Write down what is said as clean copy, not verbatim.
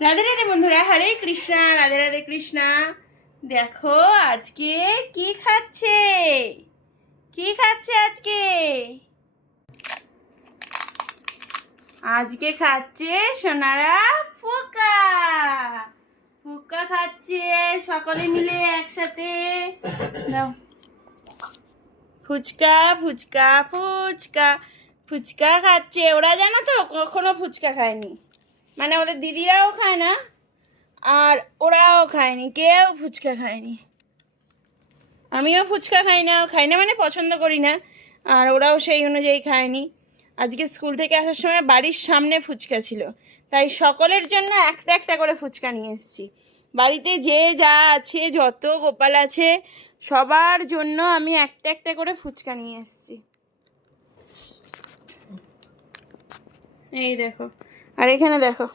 রাধে রাধে বন্ধুরা, হরে কৃষ্ণা, রাধে রাধে কৃষ্ণা। দেখো আজকে কি খাচ্ছে, কি খাচ্ছে আজকে। আজকে খাচ্ছে সোনারা ফুকা, ফুকা খাচ্ছে সকলে মিলে একসাথে। দাও ফুচকা ফুচকা ফুচকা ফুচকা খাচ্ছে ওরা, জানো তো কখনো ফুচকা খায়নি, মানে ওদের দিদিরাও খায় না আর ওরাও খায়নি, কেউ ফুচকা খায়নি। আমিও ফুচকা খাই না মানে পছন্দ করি না, আর ওরাও সেই অনুযায়ী খায়নি। আজকে স্কুল থেকে আসার সময় বাড়ির সামনে ফুচকা ছিল, তাই সকলের জন্য একটা একটা করে ফুচকা নিয়ে এসেছি। বাড়িতে যে যা আছে, যত গোপাল আছে সবার জন্য আমি একটা একটা করে ফুচকা নিয়ে এসেছি। এই দেখো, আর এখানে দেখো